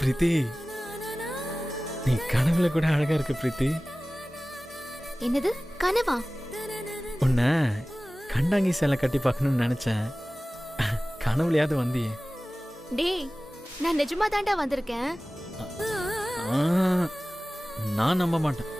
பிரீத்தி, நீ கனவுல கூட அழகா இருக்கு பிரீத்தி. என்னது கனவா? உன்னை கண்டாங்கி சேலை கட்டி பார்க்கணும்னு நினைச்சேன். கனவுலையாவது வந்தியே. டேய், நான் நிஜமா தாண்டா வந்திருக்கேன். நான் நம்ப மாட்டேன்.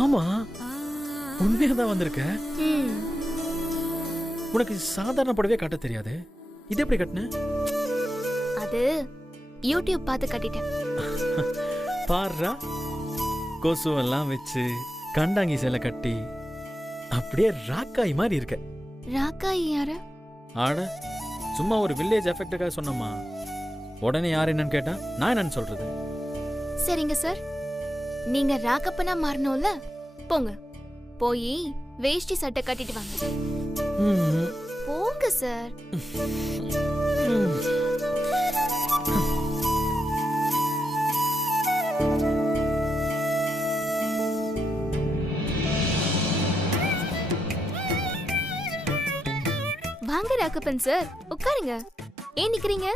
ஆமா, உண்மையாதான் வந்திருக்க. உனக்கு சாதாரண படவே காட்ட தெரியாது, இது எப்படி கட்டின? அது யூடியூப் பார்த்து கட்டிட்டேன். பாருடா, கொசுவெல்லாம் வச்சு கண்டாங்கி சேலை கட்டி அப்படியே ராக்காய் மாதிரி இருக்க. ராக்காய் யாரு? ஆட, சும்மா ஒரு வில்லேஜ் எஃபெக்டுக்காக சொன்னம்மா. உடனே யார் என்னன்னு கேட்டா நான் என்னன்னு சொல்றது? சரிங்க சார், நீங்க ராக்கப்பனா மாறணும்ல, போங்க போய் வேஷ்டி சட்டை கட்டிட்டு வாங்க. போங்க சார். வாங்க ராக்கப்பன் சார், உட்காருங்க. ஏன் நிக்கிறீங்க?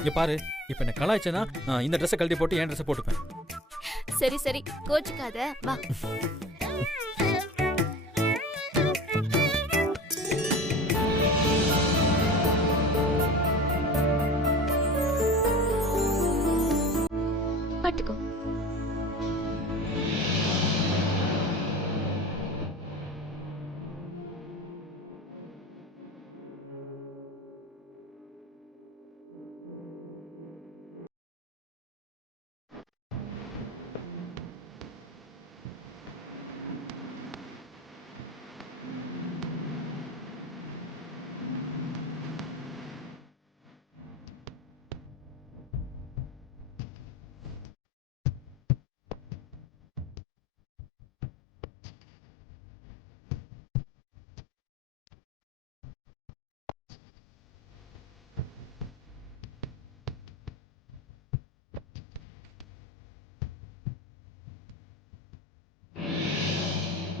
இங்க பாரு, இப்ப என்ன கலாய்ச்சனா இந்த ட்ரெஸ் கழட்டி போட்டு என் ட்ரெஸ் போட்டுப்பேன். சரி சரி, கோச்சுக்காத, வா. பட்டுக்கோ.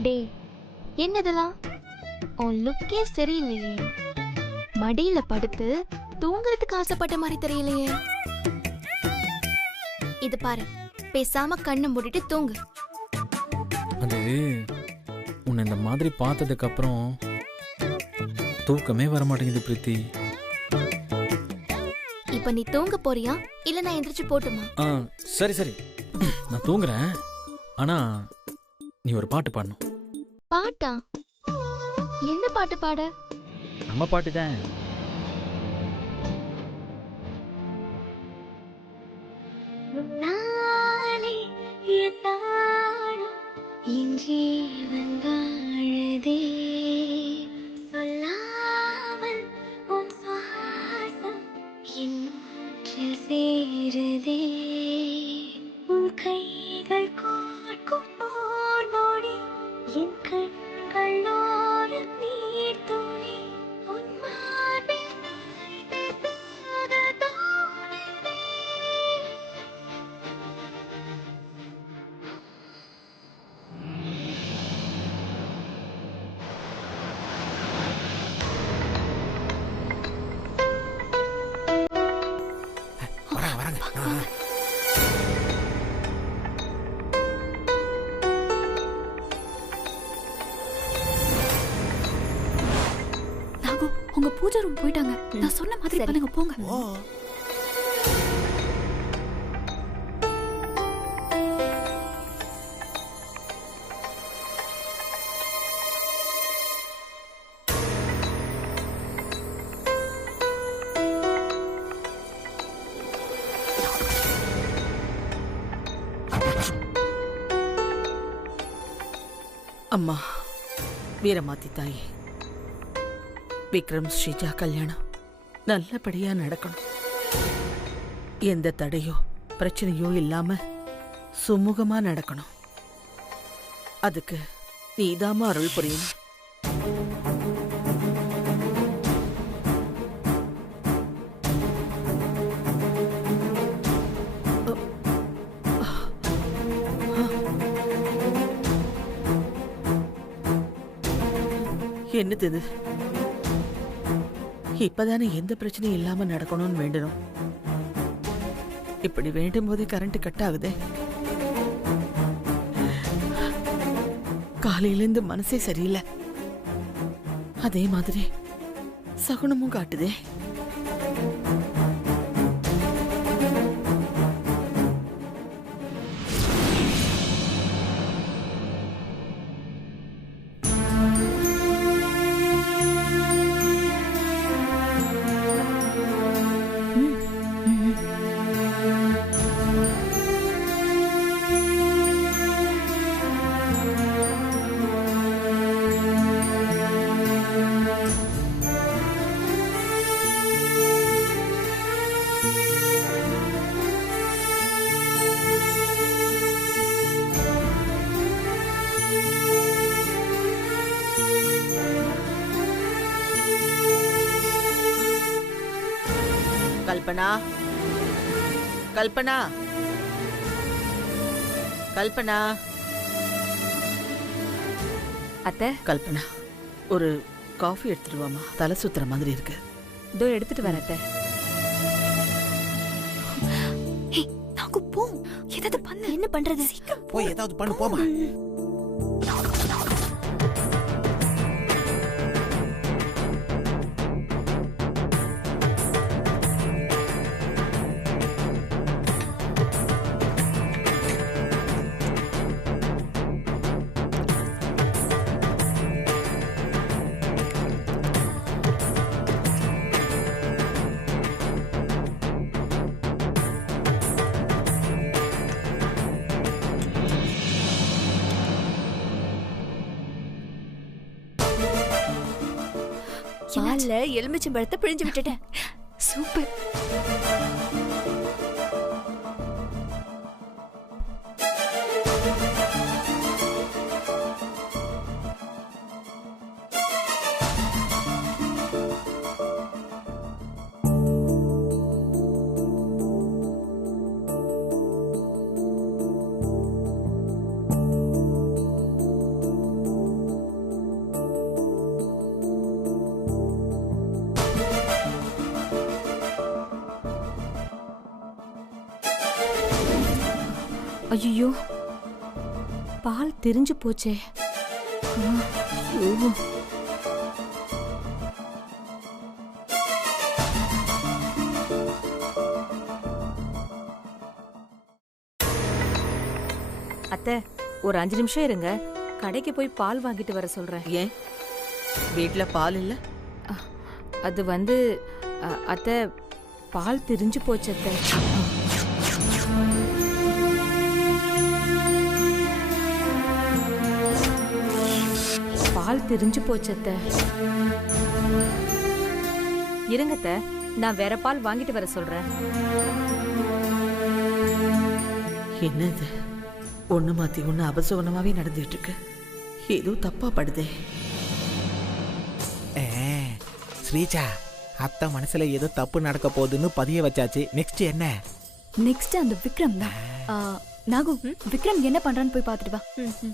டேய், என்னதெல்லாம்? உன் லுக்கே சரியில்லையே. மடியில படுத்து தூங்குறதுக்கு ஆசைப்பட்ட மாதிரி தெரியலையே. இது பாரு, பேசாம கண்ணை மூடிட்டு தூங்கு. அது உன்னை இந்த மாதிரி பார்த்ததுக்கு அப்புறம் தூக்கமே வர மாட்டேங்குது பிரீத்தி. இப்ப நீ தூங்க போறியா இல்ல நான் எந்திரிச்சு போட்டுமா? சரி சரி, நான் தூங்குறேன். ஆனா நீ ஒரு பாட்டு பாடணும். பாட்டா? என்ன பாட்டு பாட? நம்ம பாட்டு தான். உங்க பூஜை ரூம் போயிட்டாங்க. நான் சொன்ன மாதிரி பண்ணுங்க, போங்க. அம்மா வீரமாத்தி தாயே, விக்ரம் ஸ்ரீஜா கல்யாணம் நல்லபடியா நடக்கணும். எந்த தடையோ பிரச்சனையோ இல்லாம சுமூகமா நடக்கணும். அதுக்கு நீதாம்மா அருள் புரியணும். என்னது இது? இப்பதானே எந்த பிரச்சனையும் இல்லாம நடக்கணும்னு வேண்டணும். இப்படி வேண்டும் போதே கரண்ட் கட் ஆகுதே. காலையிலேருந்து மனசே சரியில்லை. அதே மாதிரி சகுனமும் காட்டுதே. கல்பனா, கல்பனா, கல்பனா. அத்தை, கல்பனா, ஒரு காஃபி எடுத்துட்டு வாமா. தலை சுத்துற மாதிரி இருக்கு. இதோ எடுத்துட்டு வரேன் அத்தை. ஏய் நாகு போ, ஏதாவது பண்ணு. என்ன பண்றது? சீக்கிரம் போய் ஏதாவது பண்ணு போமா. பால்ல எலுமிச்சம்பழத்தை பிழிஞ்சு விட்டுட்டேன். சூப்பர். ஐயோ, பால் திரிஞ்சு போச்சே. ஐயோ. அத்தை, ஒரு 5 நிமிஷம் இருங்க. கடைக்கு போய் பால் வாங்கிட்டு வர சொல்றேன். ஏன் வீட்ல பால் இல்ல? அது வந்து அத்தை, பால் திரிஞ்சு போச்சு அத்தை. பால் திரிஞ்சு போச்சு அத்தை. இருங்க அத்தை, நான் வேற பால் வாங்கிட்டு வர சொல்றேன். என்னது? ஒண்ணு மாத்தி ஒண்ணு அபசகுனமாவே நடந்துட்டு இருக்கு. ஏதோ தப்பா படுதே. ஸ்ரீஜா, அத்தை மனசுல ஏதோ தப்பு நடக்க போகுதுன்னு பதிய வச்சாச்சு. நெக்ஸ்ட் என்ன? நெக்ஸ்ட் அந்த விக்ரம் தான். நாகு, விக்ரம் என்ன பண்றான்னு போய் பாத்துட்டு வா.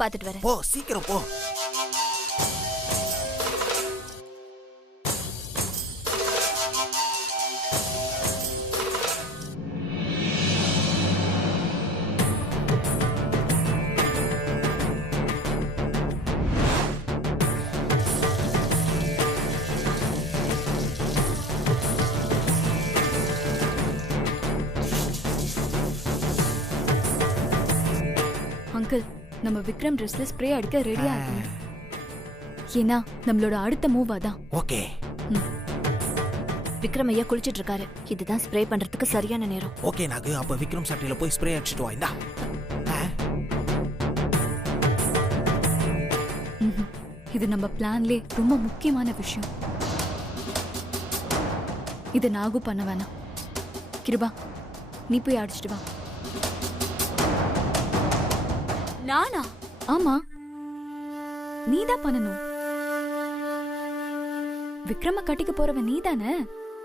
பாத்துட்டு வரேன். போ, சீக்கிரம் போ. அங்கிள், நம்ம விக்ரம் ட்ரெஸ்ல ஸ்ப்ரே அடிக்க ரெடியா இருக்கணும். ஏன்னா நம்மளோட அடுத்த மூவ் அதான். ஓகே. விக்ரம் ஐயா குளிச்சிட்டு இருக்காரு. இதுதான் ஸ்ப்ரே பண்றதுக்கு சரியான நேரம். ஓகே நாகு, அப்ப விக்ரம் சட்டையில போய் ஸ்ப்ரே அடிச்சிட்டு வா. இந்தா. இது நம்ம பிளான்லே ரொம்ப முக்கியமான விஷயம். இது நாகு பண்ண வேணாம். கிருபா, நீ போய் அடிச்சிட்டு வா. நானா? ஆமா, நீதான் பண்ணணும். விக்ரம கட்டிக்க போறவன் நீதானே,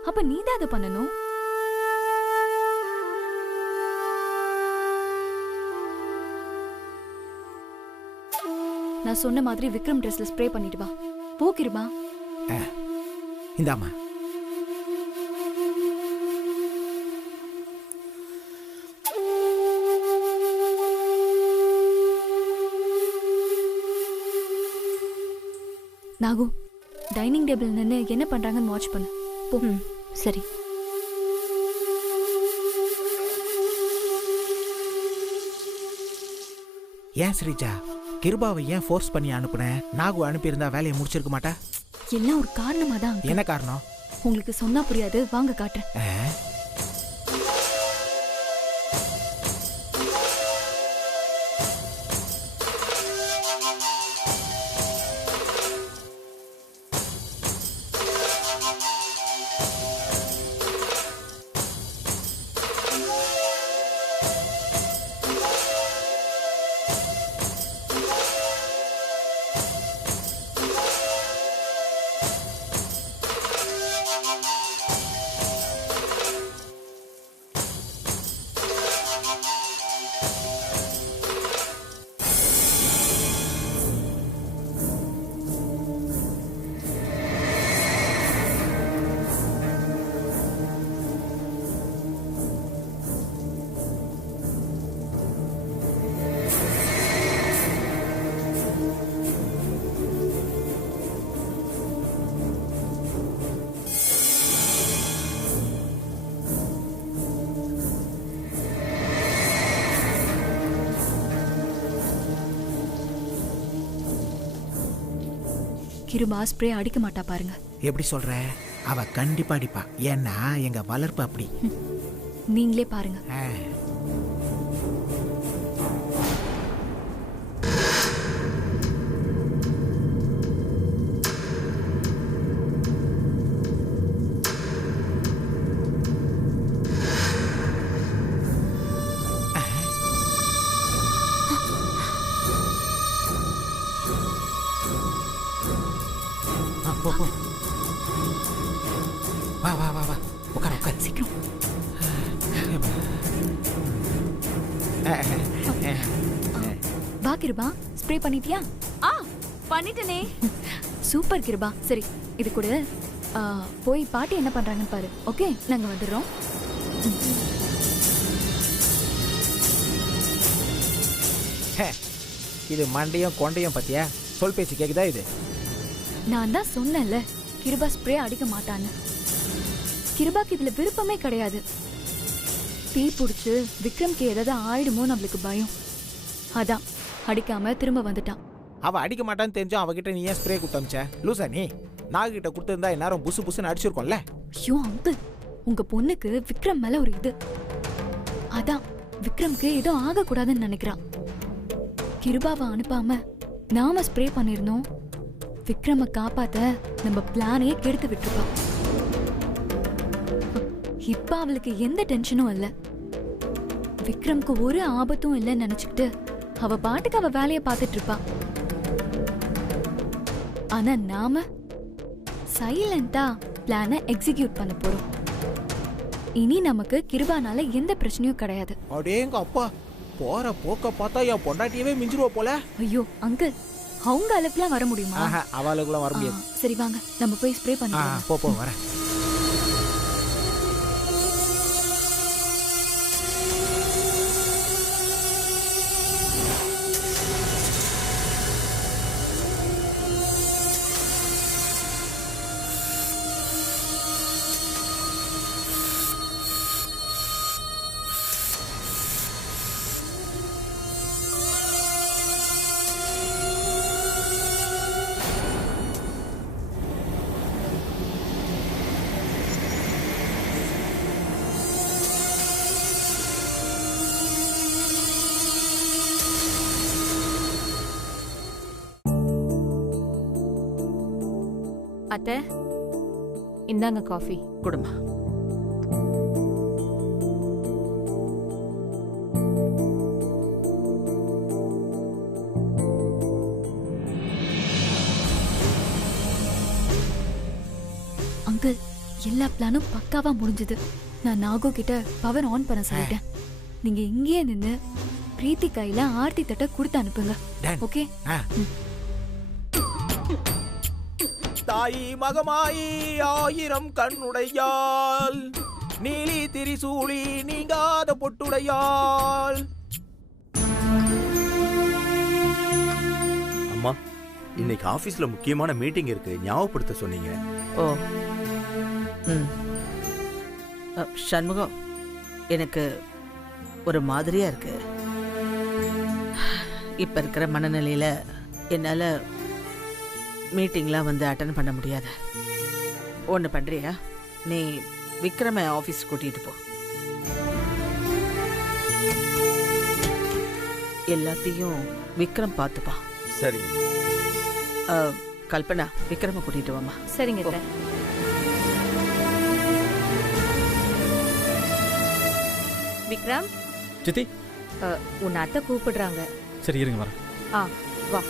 அப்ப நீதான் அதை பண்ணணும். நான் சொன்ன மாதிரி விக்ரம் ட்ரெஸ்ல ஸ்ப்ரே பண்ணிட்டு வா. போக்கிருமா. இந்தாம்மா. நாகு, டைனிங் டேபிள் நின்று என்ன பண்றாங்கன்னு வாட்ச் பண்ணு. போ. சரி. ஏன் ஸ்ரீஜா, கிருபாவை ஏன் ஃபோர்ஸ் பண்ணி அனுப்புன? நாகு அனுப்பியிருந்தா வேலையை முடிச்சிருக்க மாட்டா? எல்லாம் ஒரு காரணமா தான். என்ன காரணம்? உங்களுக்கு சொன்னா புரியாது, வாங்க காட்டுறேன். கிருபா ஸ்ப்ரே அடிக்க மாட்டா பாருங்க. எப்படி சொல்ற? அவ கண்டிப்பா அடிப்பா. ஏன்னா எங்க வளர்ப்பு அப்படி. நீங்களே பாருங்க. வா வா வா வா, உட்கார உட்கார. சீக்கிரம். வா கிருபா, ஸ்ப்ரே பண்ணிட்டியா? பண்ணிட்டனே. சூப்பர் கிருபா. சரி, இது கூட போய் பாட்டி என்ன பண்றாங்கன்னு பாரு. ஓகே, நாங்க வந்துடுறோம். இது மண்டையும் கொண்டையும் பத்தியா? சொல் பேச்சு கேக்குதா இது? நான் தான் சொன்னேன்ல, கிருபா ஸ்ப்ரே அடிக்க மாட்டான்னு. கிருபாக்கு இதுல விருப்பமே கிடையாது. தீ பிடிச்சு விக்ரம்க்கு ஏதாவது ஆயிடுமோ நம்மளுக்கு பயம். அதான் அடிக்காம திரும்ப வந்துட்டான். அவ அடிக்க மாட்டான்னு தெரிஞ்சும் அவகிட்ட நீ ஏன் ஸ்ப்ரே குத்தமிச்ச? லூசா நீ? நாகு கிட்ட கொடுத்திருந்தா எல்லாரும் புசு புசுன்னு அடிச்சிருக்கோம்ல. ஐயோ அங்கிள், உங்க பொண்ணுக்கு விக்ரம் மேல ஒரு இது. அதான் விக்ரம்க்கு ஏதோ ஆகக்கூடாதுன்னு நினைக்கிறான். கிருபாவை அனுப்பாம நாம ஸ்ப்ரே பண்ணிருந்தோம். விக்ரம காப்பாத்த நம்ம பிளானையே கெடுத்து விட்டுருப்போம். இப்ப அவளுக்கு எந்த டென்ஷனும் இல்ல. விக்ரம்க்கு ஒரு ஆபத்தும் இல்லைன்னு நினைச்சுக்கிட்டு அவ பாட்டுக்கு அவ வேலையை பார்த்துட்டு இருப்பா. ஆனா நாம சைலண்டா பிளானை எக்ஸிக்யூட் பண்ண போறோம். இனி நமக்கு கிருபானால எந்த பிரச்சனையும் கிடையாது. அடேங்க அப்பா, போற போக்க பார்த்தா என் பொண்டாட்டியவே மிஞ்சிருவா போல. ஐயோ அங்கிள், அவங்க அளவுக்குலாம் வர முடியுமா? அவளுக்குலாம் வர முடியாது. சரி வாங்க, நம்ம போய் ஸ்ப்ரே பண்ணிடலாம். போ போ, வரேன். அத்தை, இந்தாங்க காஃபி. கொடுமா. எல்லா பிளானும் பக்காவா முடிஞ்சது. நான் நாகு கிட்ட பவர் ஆன் பண்ண சொல்லிட்டேன். நீங்க இங்கேயே நின்னு பிரீத்தி கையில ஆர்த்தி தட்டை கொடுத்து அனுப்புங்க. ஓகே? தாயி மகமாயி ஆயிரம் கண்ணுடையாள், நீலி திரிசூலி நீங்காத பொட்டுடையாள். அம்மா, இன்னைக்கு ஆபீஸ்ல முக்கியமான மீட்டிங் இருக்கு, ஞாபகப்படுத்த சொன்னீங்க. ஓ சண்முகம், எனக்கு ஒரு மாதிரியா இருக்கு. இப்ப இருக்கிற மனநிலையில என்னால மீட்டிங்லாம் வந்து அட்டன் பண்ண முடியாது. ஒன்று பண்றியா, நீ விக்ரம ஆஃபீஸ் கூட்டிட்டு போ. எல்லாத்தையும் விக்ரம் பார்த்துப்பா. சரி. கல்பனா, விக்ரம கூட்டிட்டு வாமா. சரிங்க அத்தை. விக்ரம், சித்தி, உன் அத்தை கூப்பிடுறாங்க. சரி இருங்க வரேன். வா.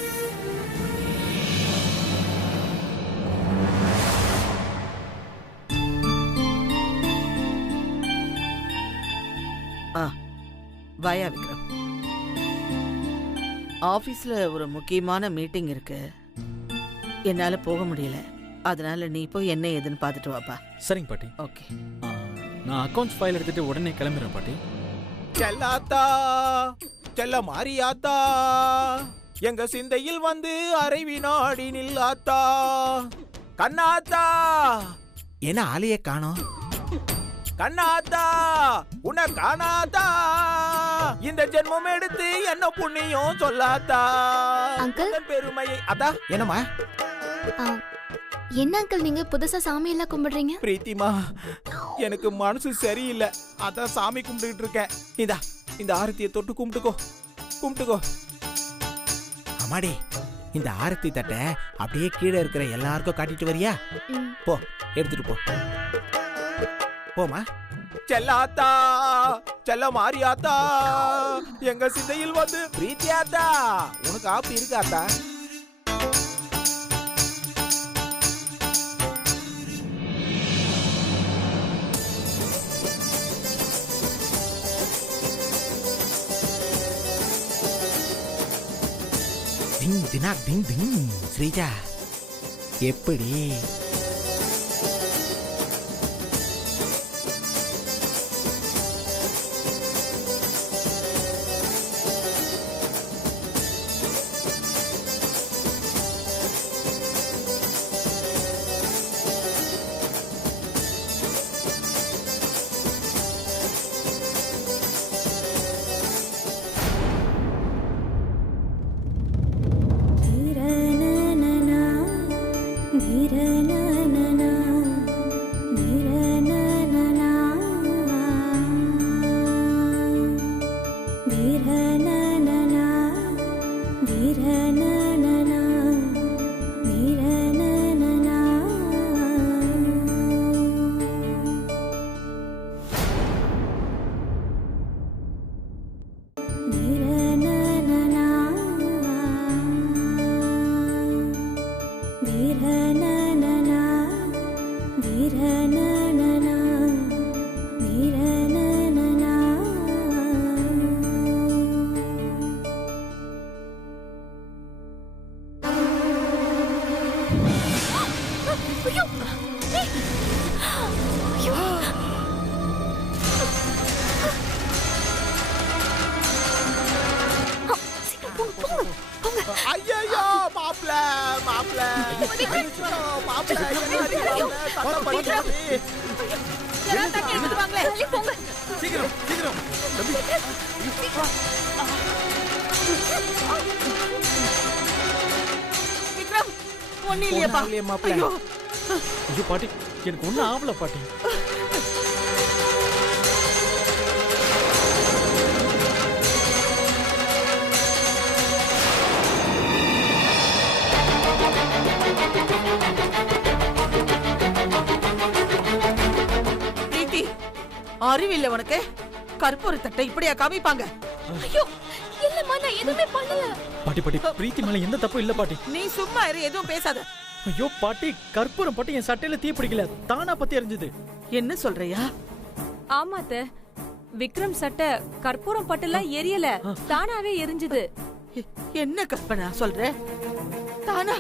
வாயா விக்ரம். ஆபீஸ்ல ஒரு முக்கியமான மீட்டிங் இருக்கு, என்னால போக முடியல. அதனால நீ போய் என்ன ஏதுன்னு பார்த்துட்டு வாப்பா. சரிங்க பாட்டி. ஓகே. நான் அக்கவுண்ட்ஸ் ஃபைல் எடுத்துட்டு உடனே கிளம்பிடுறேன் பாட்டி. செல்லாத்தா, செல்ல மாரியாத்தா, எங்க சிந்தையில் வந்து அரை வினாடி நில்லாத்தா. கண்ணாத்தா, என்ன ஆளையே காணோம்? கண்ணாத்தா, உன்னை காணாத்தா, இந்த ஜென்மம் எடுத்து என்ன புண்ணியம் சொல்லாத்தா. அங்கிள், பெருமையை அதா. என்னம்மா? என்ன அங்கிள் நீங்க புதுசா சாமி எல்லாம் கும்பிடுறீங்க? பிரீத்திமா, எனக்கு மனசு சரியில்லை, அதான் சாமி கும்பிட்டுக்கிட்டு இருக்கேன். இந்த ஆரத்தியை தொட்டு கும்பிட்டுக்கோ. அம்மாடி, இந்த ஆரத்தி தட்டை அப்படியே கீழே இருக்கிற எல்லாருக்கும் காட்டிட்டு வரியா? போ, எடுத்துட்டு போ. போமா. செல்லாத்தா, செல்ல மாரியாத்தா, எங்க சிந்தையில் வந்து பிரீத்தியாத்தா, உனக்கு ஆப்பு இருக்காத்தா? டிங் தினாக் டிங் டிங். ஸ்ரீஜா, எப்படி? ஐயோ, மாப்ள மாப்ள மாப்ள, சீக்கிரம் சீக்கிரம். விக்ரம், ஒண்ணு இல்லையப்பா. மாப்ள. ஐயோ பாட்டி, எனக்கு ஒன்றும் ஆகல பாட்டி. பிரீத்தி, அறிவில்லை உனக்கு? கற்பூர தட்டை இப்படியா காமிப்பாங்க? ஐயோ, இல்லம்மா, நான் எதுவுமே பண்ணல. பாட்டி பாட்டி, பிரீத்தி மேல எந்த தப்பும் இல்ல பாட்டி. நீ சும்மா இரு, எதுவும் பேசாத. ஐயோ பாட்டி, கற்பூரம் பட்டு என் சட்டையில தீ பிடிக்கல, தானா பத்தி எரிஞ்சது. என்ன சொல்றியா? ஆமாத்த, விக்ரம் சட்டை கற்பூரம் பட்டுலாம் எரியல, தானாவே எரிஞ்சுது. என்ன கற்பனா சொல்ற? தானா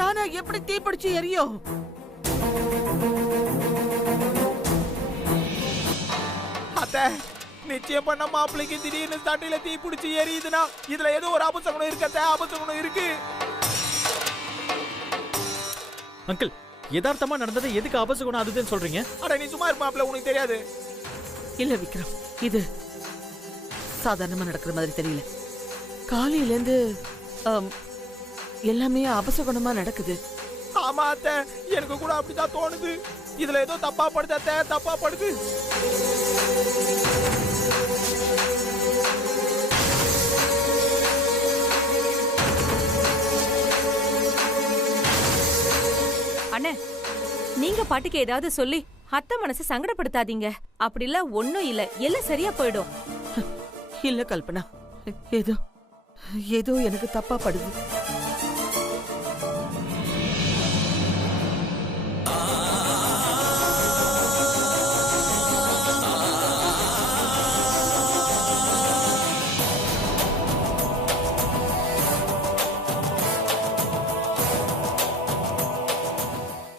தானா எப்படி தீப்பிடிச்சு எரியும்? அத்தை, நிச்சயம் பண்ண மாப்பிள்ளைக்கு திடீர்னு சட்டையில தீ பிடிச்சி எரியுதுன்னா இதுல ஏதோ ஒரு அபசகுணம் இருக்கத்த, அபசகுணம் இருக்கு. அங்கிள், யதார்த்தமா நடந்ததை எதுக்கு அபசகுணம் அதுதான் சொல்றீங்க? அட நீ சும்மா இருப்ப மாப்பிள்ள, உனக்கு தெரியாது. இல்ல விக்ரம், இது சாதாரணமா நடக்கிற மாதிரி தெரியல. காலையில இருந்து எல்லாமே அபசகுணமா நடக்குது. ஆமா அத்தை, எனக்கு கூட அப்படிதான் தோணுது. இதுல ஏதோ தப்பா படுது அத்தை, தப்பா படுது. அண்ணே, நீங்க பாட்டுக்கு ஏதாவது சொல்லி அத்தை மனசை சங்கடப்படுத்தாதீங்க. அப்படிலாம் ஒண்ணும் இல்ல, எல்லாம் சரியா போயிடும். இல்ல கல்பனா, ஏதோ ஏதோ எனக்கு தப்பா படுது.